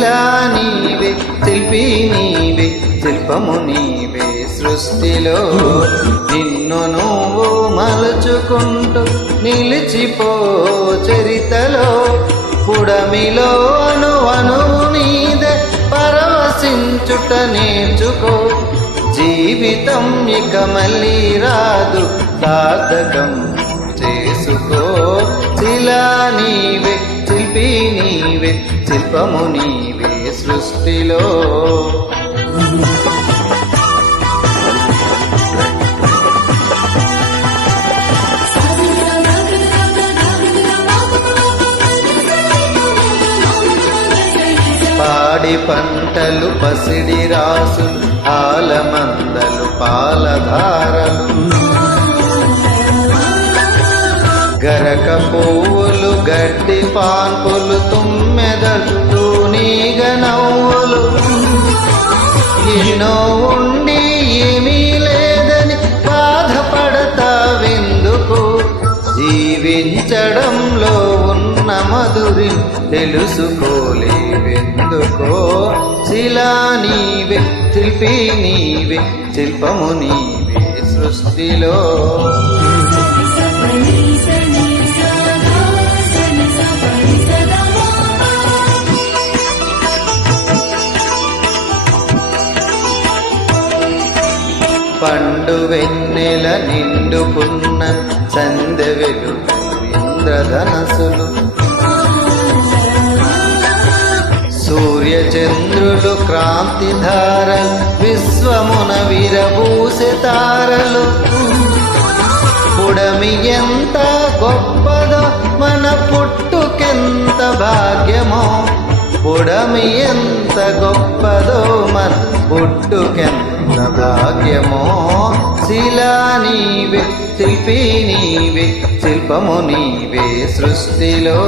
శిలా నీవే, శిల్పి నీవే, శిల్పము నీవే సృష్టిలో. నిన్ను నువ్వు మలుచుకుంటూ నిలిచిపో చరితలో. పుడమిలో అణువణువు నీదే, పరవశించుట నేర్చుకో. జీవితం ఇక మళ్ళీ రాదు, సార్థకం చేసుకో. శిలా నీవే, శిల్పి నీవే, శిల్పము నీవే సృష్టిలో. పాడి పంటలు పసిడి రాసులు, ఆలమందలు పాలధారలు, గరక పువ్వులు గడ్డి పాన్పులు, తుమ్మెదలు తూనీగ నవ్వులు. ఎన్నో ఉండి ఏమీ లేదని బాధపడతావెందుకు? జీవించడంలో ఉన్న మధురి తెలుసుకోలేవెందుకో. శిలా నీవే, శిల్పి నీవే, శిల్పము నీవే సృష్టిలో. పండు వెన్నెల నిండుకున్న సందె వెలుగు ఇంద్రధనసులు, సూర్య చంద్రులు క్రాంతిధారలు, విశ్వమున విరబూసె తారలు. పుడమి ఎంత గొప్పదో, మన పుట్టుకెంత భాగ్యమో. పుడమి ఎంత గొప్పదో, మన పుట్టుకెంత భాగ్యమో. శిలా నీవే, శిల్పి నీవే, శిల్పము నీవే సృష్టిలో.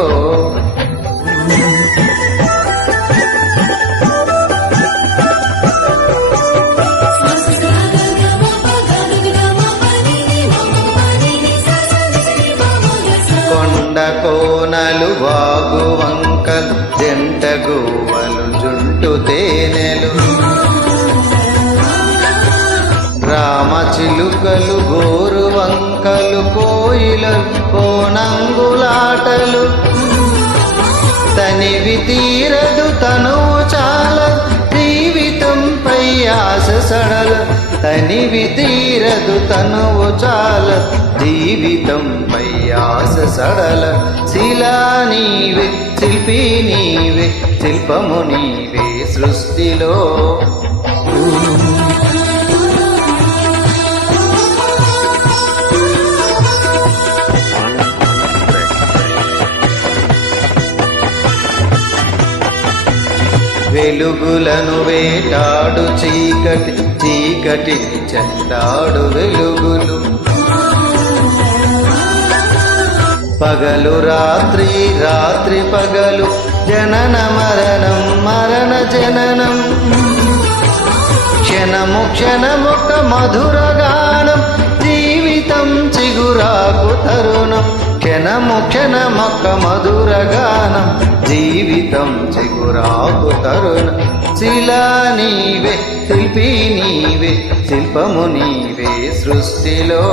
కొండ కోనలు వాగు వంకలు, జంట గువ్వలు జుంటు తేనెలు, రామచిలుకలు గోరు వంకలు, కోయిలలు కోనంగులాటలు. తనివి తీరదు తనువు చాలదు, జీవితంపై ఆశ సడలు. తనివి తీరదు తనువు చాలదు, జీవితంపై ఆశ సడల. శిలా నీవే, శిల్పి నీవే, శిల్పము నీవే సృష్టిలో. వెలుగులను వేటాడు చీకటి, చీకటిని చెండాడు వెలుగులు. పగలు రాత్రి, రాత్రి పగలు, జనన మరణం, మరణ జననం. క్షణము క్షణమొక మధుర గానం, జీవితం చిగురాకు తరుణం. క్షణము క్షణమొక మధుర గానం, జీవితం చిగురాకు తరుణం. శిలా నీవే, శిల్పి నీవే, శిల్పము నీవే సృష్టిలో.